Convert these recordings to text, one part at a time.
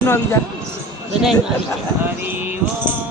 આવી જા. બધાય આવી છે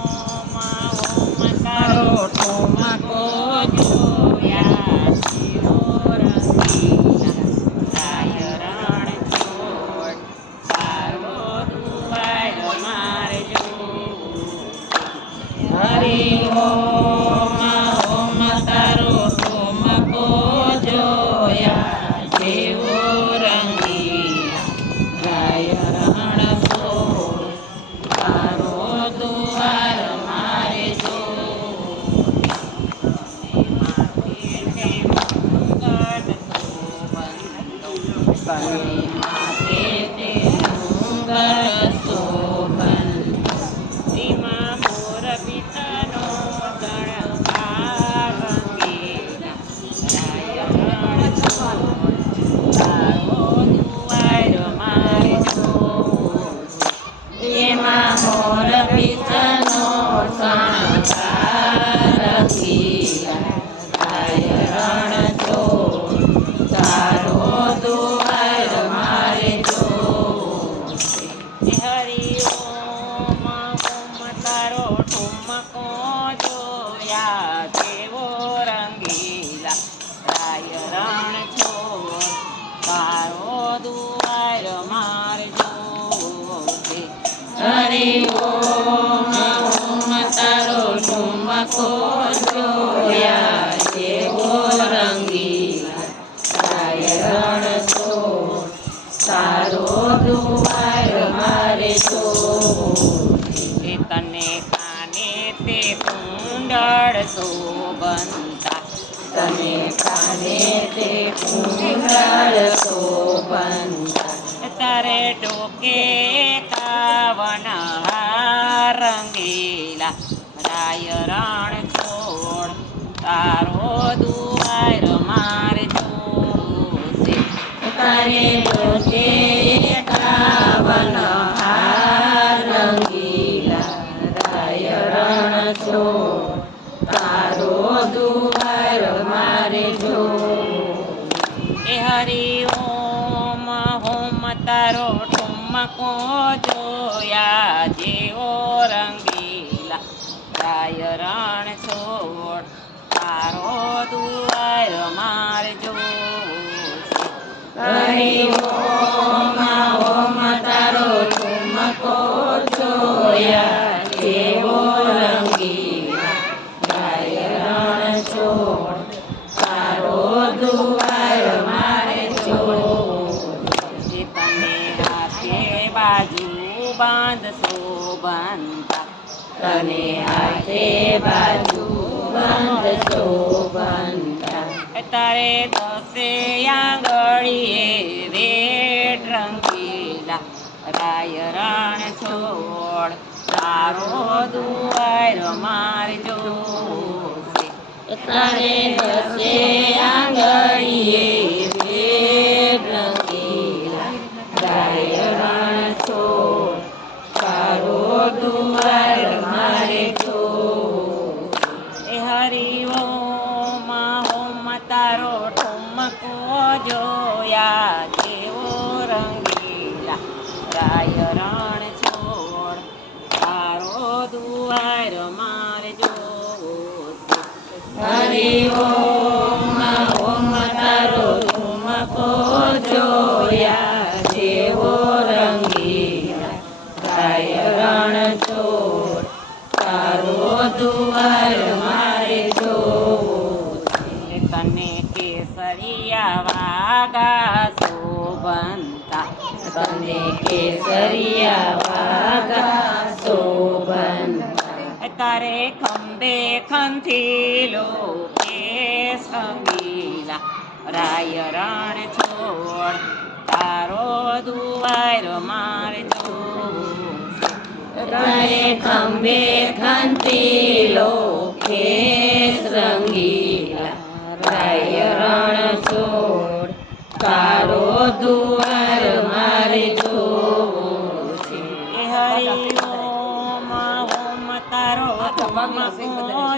તારો ઠુમકો તે કુંડળ શોભંતા તને કાને તે કુંડળ શોભંતા તારે ટોકે કાવન રંગીલા. રાય રણ છોડ તારો દુવાર જો એ હરિ ઓમ, હોમ તારો ઠુમકો જોયા, જેવો રંગીલા રાય રણ છોડ, તારો દુવાર મારજો હરિ ઓમ ઓમ તારો ઠુમકો જોયા હાથે બાજુ બાંધશો બાંધતા તારે દસે આંગળીએ વેટ રંગીલા. રાય રણ છોડ, તારો દુવાર મારજો તારે દસે તારો ઠુમકો જોયા જેવો રંગીલા. રાય રણ છોડ તારો દુવાર મારજો. હરિ ઓમ. કેસરિયા વાગા શોભંતા તને કેસરિયા વાગા શોભંતા તારે ખંભે ખંથીલો કે સંગીલા રાય રણ છોડ, તારો દુવાર મારજો તારે ખંભે ખંતીલો ખેસ રંગીલા. રાય રણ તારો દુવાર મારે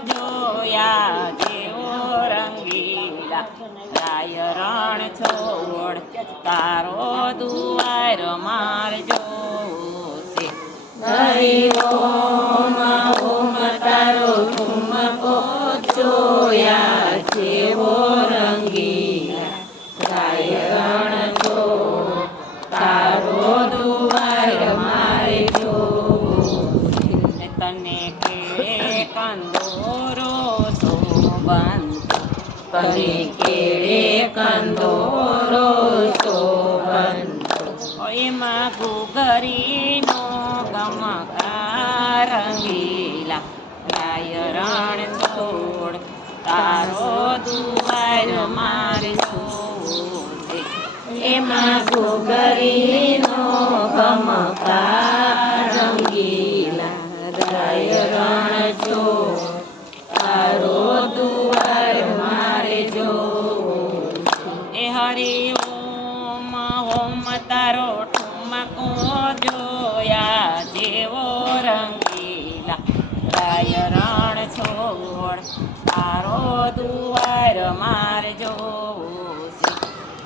જોયા જેવો રંગીલા. રાય રણ છોડ તારો દુવાર મારજો હરી ઓમ ઓમ તારો ધૂમ પહોંચોયા તને કેળે કંદોરો શોભંતો એમાં ગુગરીનો ગમકાર રંગીલા રાય રણ છોડ તારો દુવાર મારે એમાં ગુગરીનો ગમકાર જોયા જેવો રંગીલા. રાય રણ છોડ, તારો દુવાર માર જો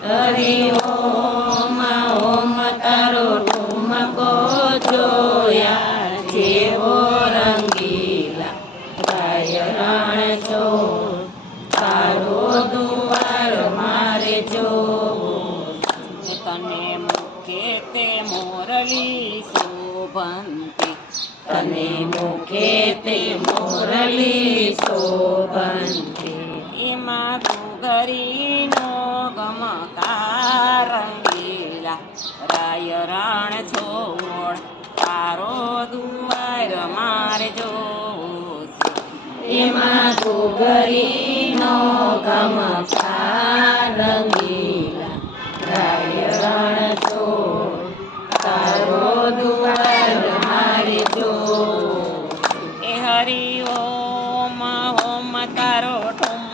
હરિ ઓમ ઓમ તારો ઠુમકો જોયા શોભંતી તને મુખે તે મોરલી શોભંતી એમાં ઘરીનો ગમકાર રંગીલા રાય રણ છોડ તારો દુવાર મારજો એમાં ઘરીનો ગમકાર રંગીલા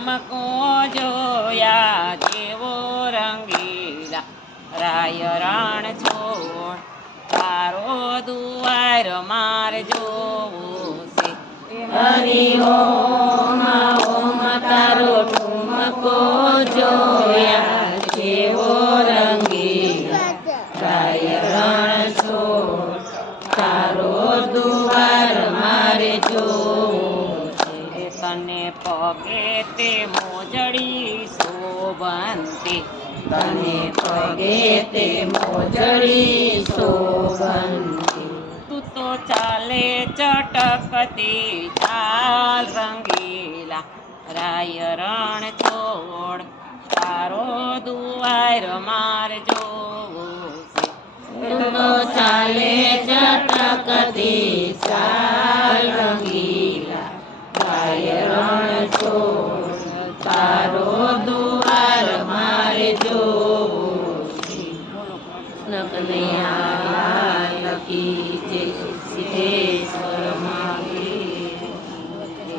ઠુમકો જોયા જેવો રંગીલા. રાય રણ છોડ તારો દુવાર મારે જોવો છે. હરિ પગે તે મોજડી શોભંતી. તને પગે તે મોજડી શોભંતી. તું તો ચાલે ચટકતી ચાલ રંગીલા. રાય રણ છોડ, તારો દુવાર માર જોવો તું તો ચાલે ચટકતી ચાલ રંગીલા